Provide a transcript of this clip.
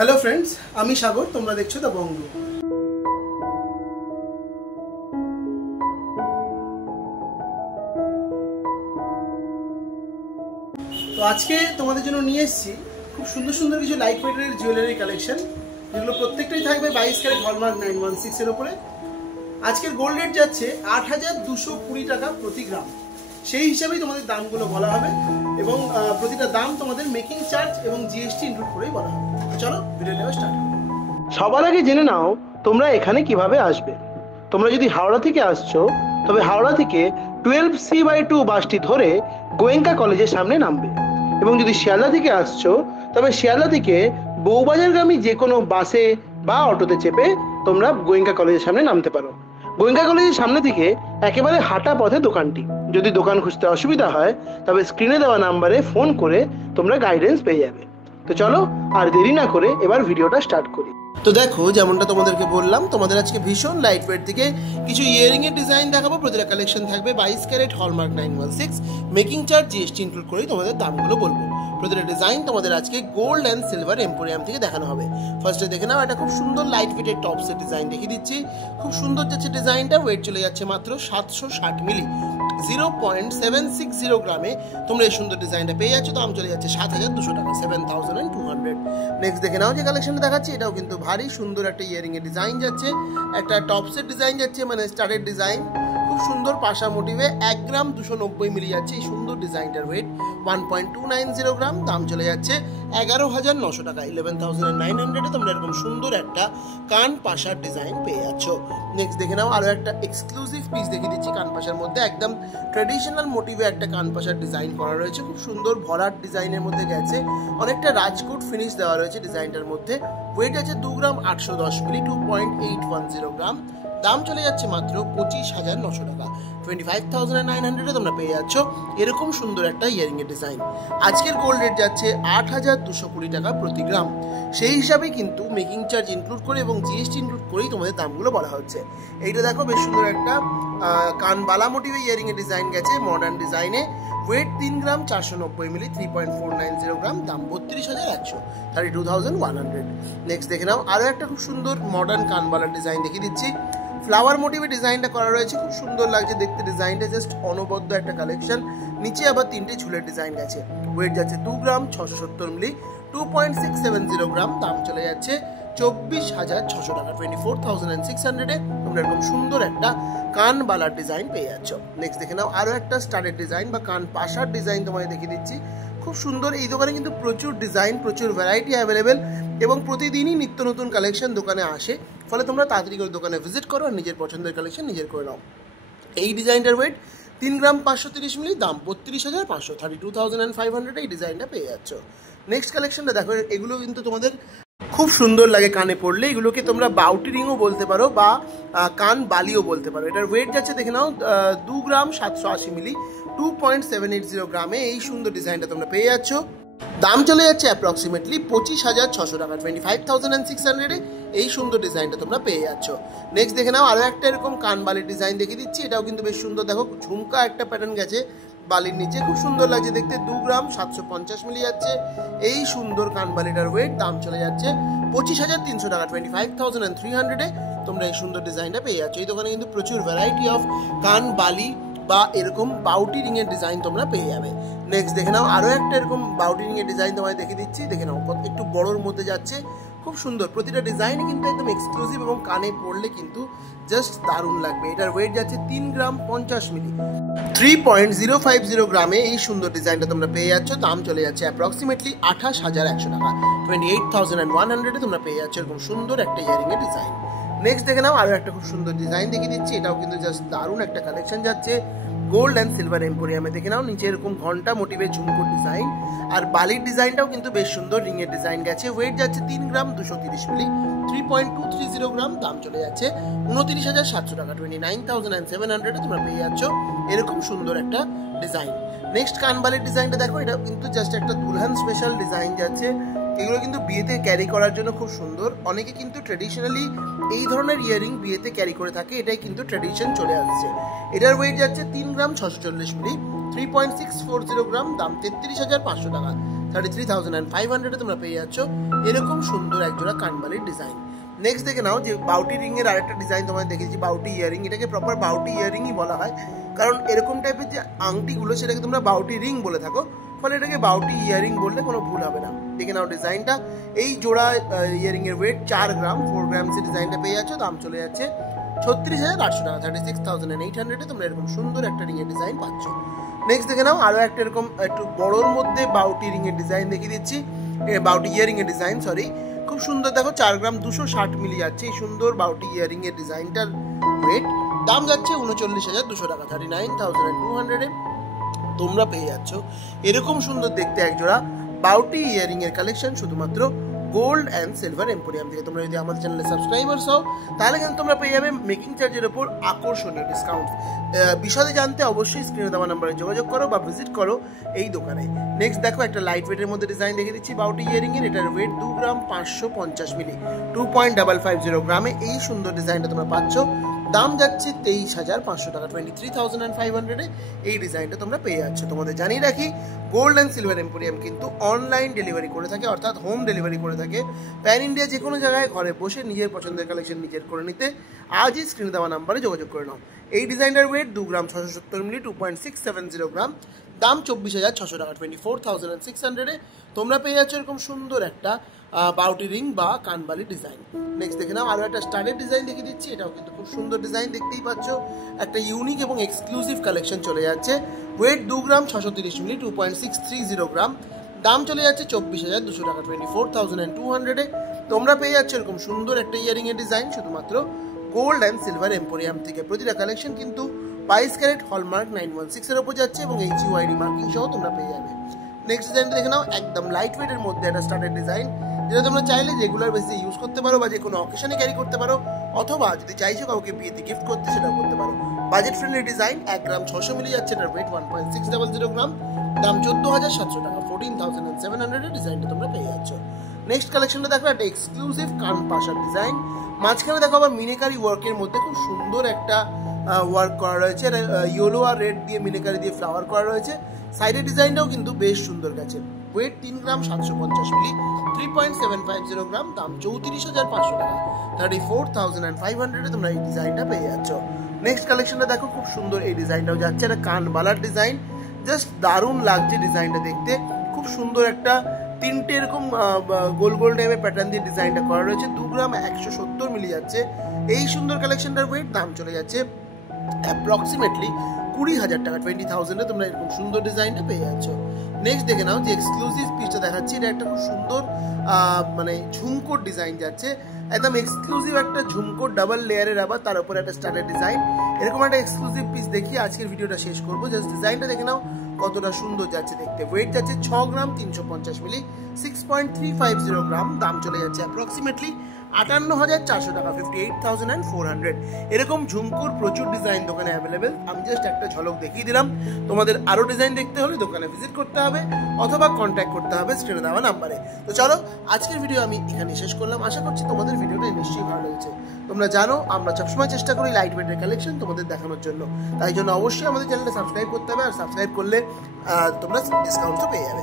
Hello friends, आमी सागर, তোমরা দেখছো দ্য বঙ্গ। তো আজকে তোমাদের জন্য নিয়ে এসেছি খুব সুন্দর সুন্দর কিছু লাইট ওয়েটের জুয়েলারি কালেকশন, যেগুলো প্রত্যেকটাই থাকবে 22 ক্যারেট হলমার্ক 916 এর উপরে। আজকের গোল্ড রেট যাচ্ছে 8220 টাকা প্রতি গ্রাম। সেই হিসাবেই তোমাদের দামগুলো বলা হবে এবং প্রতিটা দাম তোমাদের মেকিং চার্জ এবং জিএসটি ইনক্লুড করেই বলা হবে। চলো ভিডিও নেওয়া স্টার্ট করি। সবার আগে জেনে নাও তোমরা এখানে কিভাবে আসবে। তোমরা যদি হাওড়া থেকে আসছো তবে হাওড়া থেকে 12C/2 বাসটি ধরে গোয়েঙ্কা কলেজের সামনে নামবে, এবং যদি শিয়ালদা থেকে আসছো তবে শিয়ালদা থেকে বউবাজারগামী যে কোনো বাসে বা অটোতে চেপে তোমরা গোয়েঙ্কা কলেজের সামনে নামতে পারো। গোয়েঙ্কা কলেজের সামনে থেকে একেবারে হাঁটা পথে দোকানটি। যদি দোকান খুঁজতে অসুবিধা হয় তবে স্ক্রিনে দেওয়া নাম্বারে ফোন করে তোমরা গাইডেন্স পেয়ে যাবে। তো চলো আর দেরি না করে এবার ভিডিওটা স্টার্ট করি। তো দেখো, যেমনটা তোমাদেরকে বললাম, তোমাদের আজকে ভীষণ লাইট ওয়েট থেকে কিছু ইয়ারিং এর ডিজাইন দেখাবো। প্রতিটা কালেকশন থাকবে 22 carat hallmark 916, making charge GST include করেই তোমাদের দামগুলো বলবো। প্রতিটা ডিজাইন তোমাদের আজকে গোল্ড অ্যান্ড সিলভার এম্পোরিয়াম থেকে দেখানো হবে। ফার্স্টে দেখে নাও, একটা খুব সুন্দর লাইট ওয়েটের টপসের ডিজাইন দেখিয়ে দিচ্ছি। খুব সুন্দর যাচ্ছে ডিজাইনটা, ওয়েট চলে যাচ্ছে মাত্র 760 মিলি, 0.760 গ্রামে তোমরা এই সুন্দর ডিজাইনটা পেয়ে যাচ্ছ। দাম চলে যাচ্ছে 7200 টাকা, 7200। নেক্সট দেখে নাও, যে কালেকশনটা দেখাচ্ছি এটাও কিন্তু ভারী সুন্দর একটা ইয়ারিং এর ডিজাইন যাচ্ছে, একটা টপসের ডিজাইন যাচ্ছে, মানে স্টারের ডিজাইন, খুব সুন্দর পাশা মোটিভে 1 গ্রাম 290 মিলি যাচ্ছে এই সুন্দর ডিজাইনটার ওয়েট 1.290 গ্রাম। দাম চলে যাচ্ছে 11900 টাকা, 11900 এ তোমরা এরকম সুন্দর একটা কান পাশার ডিজাইন পেয়ে যাচ্ছ। নেক্সট দেখে নাও, আরো একটা এক্সক্লুসিভ পিস দেখিয়ে দিচ্ছি কান পাশার মধ্যে। একদম ট্র্যাডিশনাল মোটিভে একটা কান পাশার ডিজাইন করা রয়েছে, খুব সুন্দর ভরাট ডিজাইনের মধ্যে গেছে, অনেকটা রাজকোট ফিনিশ দেওয়া রয়েছে ডিজাইনটার মধ্যে। ওয়েট আছে 2 গ্রাম 810 মিলি, 2.810 গ্রাম। দাম চলে যাচ্ছে মাত্র 25,900 টাকা, 25,900 তোমরা পেয়ে যাচ্ছ এরকম সুন্দর একটা ইয়ারিং এর ডিজাইন। আজকের গোল্ড রেট যাচ্ছে 8220 টাকা প্রতি গ্রাম। সেই হিসাবে কিন্তু মেকিং চার্জ ইনক্লুড করে এবং জিএসটি ইনক্লুড করেই তোমাদের দামগুলো বলা হচ্ছে। এইটা দেখো, বেশ সুন্দর একটা কানবালা মোটিভে ইয়ারিং এর ডিজাইন গেছে মডার্ন ডিজাইনে। ওয়েট 3 গ্রাম 490 মিলি, 3.490 গ্রাম। দাম 32,100, 32,100। নেক্সট দেখে নাও, আরো একটা খুব সুন্দর মডার্ন কানবালার ডিজাইন দেখিয়ে দিচ্ছি। ফ্লাওয়ার মোটিভে ডিজাইনটা করা রয়েছে, খুব সুন্দর লাগছে দেখতে ডিজাইনটা, জাস্ট অনবদ্য একটা কালেকশন। নিচে আবার 3টে ঝুলের ডিজাইন গেছে। ওয়েট যাচ্ছে 2 গ্রাম 670 মিলি, 2.670 গ্রাম। দাম চলে যাচ্ছে 24,600 টাকা, 24,600 তোমরা এরকম সুন্দর একটা কানবালার ডিজাইন পেয়ে যাচ্ছ। নেক্সট দেখে নাও, আরো একটা স্টারের ডিজাইন বা কান পাশার ডিজাইন তোমাদের দেখিয়ে দিচ্ছি। খুব সুন্দর। এই দোকানে কিন্তু প্রচুর ডিজাইন, প্রচুর ভ্যারাইটি অ্যাভেলেবেল এবং প্রতিদিনই নিত্য নতুন কালেকশন দোকানে আসে। ফলে তোমরা তাড়াতাড়ি করে দোকানে ভিজিট করো আর নিজের পছন্দের কালেকশন নিজের করে নাও। এই ডিজাইনটার ওয়েট 3 গ্রাম 530 মিলি, দাম 32,500, 32,500 এই ডিজাইনটা পেয়ে যাচ্ছ। নেক্সট কালেকশনটা দেখো, এগুলো কিন্তু তোমাদের খুব সুন্দর লাগে কানে পড়লে। এগুলোকে তোমরা বাউটি রিংও বলতে পারো বা কান বালিও বলতে পারো। এটার ওয়েট যাচ্ছে দেখে নাও 2 গ্রাম 780 মিলি, 2.780 গ্রামে এই সুন্দর ডিজাইনটা তোমরা পেয়ে যাচ্ছ। দাম চলে যাচ্ছে অ্যাপ্রক্সিমেটলি 25,600 টাকা, 25,600 এই সুন্দর ডিজাইনটা তোমরা পেয়ে যাচ্ছ। নেক্সট দেখে নাও, আরো একটা এরকম কান বালির ডিজাইন দেখিয়ে দিচ্ছি। এটাও কিন্তু বেশ সুন্দর, দেখো ঝুমকা একটা প্যাটার্ন গেছে বালির নিচে, খুব সুন্দর লাগছে দেখতে। 2 গ্রাম 750 মিলি যাচ্ছে এই সুন্দর কানবালিটার ওয়েট। দাম চলে যাচ্ছে 25,300 টাকা, 25,300 তোমরা এই সুন্দর ডিজাইনটা পেয়ে যাচ্ছ। এই দোকানে কিন্তু প্রচুর ভ্যারাইটি অফ কান বালি বা এরকম বাউটি রিং এর ডিজাইন তোমরা পেয়ে যাবে। নেক্সট দেখে নাও, আরো একটা এরকম বাউটি রিং এর ডিজাইন তোমায় দেখিয়ে দিচ্ছি। দেখে নাও, একটু বড়োর মধ্যে যাচ্ছে, খুব সুন্দর। প্রতিটা ডিজাইন কিন্তু একদম এক্সক্লুসিভ এবং কানে পড়লে কিন্তু জাস্ট দারুণ লাগবে। এটার ওয়েট যাচ্ছে 3 গ্রাম 50 মিলি, 3.050 গ্রামে এই সুন্দর ডিজাইনটা তোমরা পেয়ে যাচ্ছ। দাম চলে যাচ্ছে অ্যাপ্রক্সিমেটলি 28,100 টাকা, 28,100 তোমরা পেয়ে যাচ্ছ এরকম সুন্দর একটা ইয়ারিং এর ডিজাইন। নেক্সট দেখে নাও, আরো একটা খুব সুন্দর ডিজাইন দেখিয়ে দিচ্ছি। এটাও কিন্তু জাস্ট দারুণ একটা কালেকশন যাচ্ছে গোল্ড অ্যান্ড সিলভার এম্পোরিয়ামে। দেখে নাও, নিচে এরকম ঘন্টা মোটিভে ঝুমকুর ডিজাইন, আর বালির ডিজাইনটাও কিন্তু বেশ সুন্দর রিং এর ডিজাইন গেছে। ওয়েট যাচ্ছে 3 গ্রাম 230 মিলি, 3.230 গ্রাম। দাম চলে যাচ্ছে 29,700 টাকা, 29,700 তোমরা পেয়ে যাচ্ছ এরকম সুন্দর একটা ডিজাইন। নেক্সট কানবালির ডিজাইনটা দেখো, এটা কিন্তু জাস্ট একটা দুলহান স্পেশাল ডিজাইন যাচ্ছে। এগুলো কিন্তু বিয়েতে ক্যারি করার জন্য খুব সুন্দর। অনেকে কিন্তু ট্রেডিশনালি এই ধরনের ইয়ারিং বিয়েতে ক্যারি করে থাকে, এটাই কিন্তু ট্রেডিশন চলে আসছে। এটার ওয়েট যাচ্ছে 3 গ্রাম 640 মিলি, 3.640 গ্রাম। দাম 33,500 টাকা, 33,500 তোমরা পেয়ে যাচ্ছ এরকম সুন্দর একজোড়া কানবালির ডিজাইন। নেক্সট দেখে নাও যে বাউটি রিংয়ের আরেকটা ডিজাইন তোমায় দেখেছি, বাউটি ইয়ারিং। এটাকে প্রপার বাউটি ইয়ারিংই বলা হয়, কারণ এরকম টাইপের যে আংটিগুলো সেটাকে তোমরা বাউটি রিং বলে থাকো, ফলে এটাকে বাউটি ইয়ারিং বললে কোনো ভুল হবে না। দেখে নাও ডিজাইনটা, এই জোড়া ইয়ারিংয়ের ওয়েট 4 গ্রাম, 4 গ্রামসের ডিজাইনটা পেয়ে যাচ্ছ। দাম চলে যাচ্ছে 36,800 টাকা, 36,800 তোমরা এরকম সুন্দর একটা রিংয়ের ডিজাইন পাচ্ছ। নেক্সট দেখে নাও আরও একটা এরকম একটু বড়োর মধ্যে বাউটি রিংয়ের ডিজাইন দেখিয়ে দিচ্ছি, বাউটি ইয়ারিংয়ের ডিজাইন সরি। খুব সুন্দর দেখো, 4 গ্রাম 260 মিলি যাচ্ছে এই সুন্দর বাউটি ইয়ারিংয়ের ডিজাইনটার ওয়েট। দাম যাচ্ছে 39,200 টাকা, 39,200 তোমরা পেয়ে যাচ্ছ এরকম সুন্দর দেখতে একজোড়া বাউটি ইয়ারিংয়ের কালেকশন শুধুমাত্র গোল্ড অ্যান্ড সিলভার এম্পোরিয়াম থেকে। তোমরা যদি আমাদের চ্যানেলে সাবস্ক্রাইবার্স হও তাহলে কিন্তু তোমরা পেয়ে যাবে মেকিং চার্জের ওপর আকর্ষণীয় ডিসকাউন্ট। বিশদে জানতে অবশ্যই স্ক্রিনে দেওয়া নাম্বারে যোগাযোগ করো বা ভিজিট করো এই দোকানে। নেক্সট দেখো একটা লাইট ওয়েটের মধ্যে ডিজাইন দেখে দিচ্ছি বাউটি ইয়ারিংয়ের। এটার ওয়েট 2 গ্রাম 550 মিলি, 2.550 গ্রামে এই সুন্দর ডিজাইনটা তোমরা পাচ্ছ। দাম যাচ্ছে 23,500 টাকা, 23,500 এই ডিজাইনটা তোমরা পেয়ে যাচ্ছ। তোমাদের জানিয়ে রাখি গোল্ড অ্যান্ড সিলভার এম্পোরিয়াম কিন্তু অনলাইন ডেলিভারি করে থাকে, অর্থাৎ হোম ডেলিভারি করে থাকে। প্যান ইন্ডিয়া যে কোনো জায়গায় ঘরে বসে নিজের পছন্দের কালেকশন নিজের করে নিতে আজই স্ক্রিনে দেওয়া নাম্বারে যোগাযোগ করে নাও। এই ডিজাইনটার ওয়েট 2 গ্রাম 670 মিলি, 2.670 গ্রাম। দাম 24,600 টাকা, 24,600 তোমরা পেয়ে যাচ্ছ এরকম সুন্দর একটা বাউটি রিং বা কানবালি ডিজাইন। নেক্সট দেখে নাও আরও একটা স্টারের ডিজাইন দেখিয়ে দিচ্ছি, এটাও কিন্তু খুব সুন্দর ডিজাইন, দেখতেই পাচ্ছ একটা ইউনিক এবং এক্সক্লুসিভ কালেকশন চলে যাচ্ছে। ওয়েট 2 গ্রাম 630 মিলি, 2.630 গ্রাম। দাম চলে যাচ্ছে 24,200 টাকা, 24,200 তোমরা পেয়ে যাচ্ছ এরকম সুন্দর একটা ইয়ারিংয়ের ডিজাইন শুধুমাত্র গোল্ড অ্যান্ড সিলভার এম্পোরিয়াম থেকে। প্রতিটা কালেকশন কিন্তু 22 ক্যারেট হলমার্ক 916 এর উপর যাচ্ছে এবং HUID মার্কিং সহ তোমরা পেয়ে যাবে। নেক্সট ডিজাইনটা দেখে নাও, একদম লাইট ওয়েটের মধ্যে একটা স্টার্টের ডিজাইন, যেটা তোমরা চাইলে রেগুলার বেসিসে ইউজ করতে পারো বা যে কোনো অকেশনে ক্যারি করতে পারো, অথবা যদি চাইছো কাউকে বিয়েতে গিফট করতে সেটাও করতে পারো। বাজেট ফ্রেন্ডলি ডিজাইন, 1 গ্রাম 600 মিলি যাচ্ছে, এটার ওয়েট 1.600 গ্রাম। দাম 14,700 টাকা, 14,700 ডিজাইনটা তোমরা পেয়ে যাচ্ছ। নেক্সট কালেকশনটা দেখো একটা এক্সক্লুসিভ কান পাশার ডিজাইন, মাঝখানে দেখো আবার মিনেকারি ওয়ার্কের মধ্যে খুব সুন্দর একটা ওয়ার্ক করা রয়েছে, ইয়েলো আর রেড দিয়ে মিনেকারি দিয়ে ফ্লাওয়ার করা রয়েছে। সাইডের ডিজাইনটাও কিন্তু বেশ সুন্দর গেছে। ওয়েট 3 গ্রাম 750 মিলি, 3.750 গ্রাম। দাম 34,500 টাকা, 34,500 তোমরা এই ডিজাইনটা পেয়ে যাচ্ছ। নেক্সট কালেকশনটা দেখো খুব সুন্দর এই ডিজাইনটাও যাচ্ছে, একটা কানবালার ডিজাইন, জাস্ট দারুণ লাগছে ডিজাইনটা দেখতে। খুব সুন্দর একটা তিনটে এরকম গোল গোল টাইপের প্যাটার্ন দিয়ে ডিজাইনটা করা রয়েছে। 2 গ্রাম 170 মিলি যাচ্ছে এই সুন্দর কালেকশনটার ওয়েট। দাম চলে যাচ্ছে অ্যাপ্রক্সিমেটলি 20,000 টাকা, 20,000 তোমরা এরকম সুন্দর ডিজাইনটা পেয়ে যাচ্ছ। নেক্সট দেখে নাও যে এক্সক্লুসিভ পিসটা দেখাচ্ছি, এটা একটা খুব সুন্দর মানে ঝুমকোর ডিজাইন যাচ্ছে, একদম এক্সক্লুসিভ একটা ঝুমকোর ডাবল লেয়ারের, আবার তার উপরে একটা স্টারের ডিজাইন। এরকম একটা এক্সক্লুসিভ পিস দেখিয়ে আজকের ভিডিওটা শেষ করবো। জাস্ট ডিজাইনটা দেখে নাও কতটা সুন্দর যাচ্ছে দেখতে। ওয়েট যাচ্ছে 6 গ্রাম 350 মিলি, 6.350 গ্রাম। দাম চলে যাচ্ছে অ্যাপ্রক্সিমেটলি 58,400 টাকা, 58,400। এরকম ঝুমকুর প্রচুর ডিজাইন দোকানে অ্যাভেলেবেল। আমি জাস্ট একটা ঝলক দেখিয়ে দিলাম। তোমাদের আরও ডিজাইন দেখতে হলে দোকানে ভিজিট করতে হবে অথবা কন্ট্যাক্ট করতে হবে স্ক্রিনে দেওয়া নাম্বারে। তো চলো আজকের ভিডিও আমি এখানে শেষ করলাম। আশা করছি তোমাদের ভিডিওটা নিশ্চয়ই ভালো লেগেছে। তোমরা জানো আমরা সবসময় চেষ্টা করি লাইট ওয়েটের কালেকশন তোমাদের দেখানোর জন্য, তাই জন্য অবশ্যই আমাদের চ্যানেলটা সাবস্ক্রাইব করতে হবে, আর সাবস্ক্রাইব করলে তোমরা ডিসকাউন্টও পেয়ে যাবে।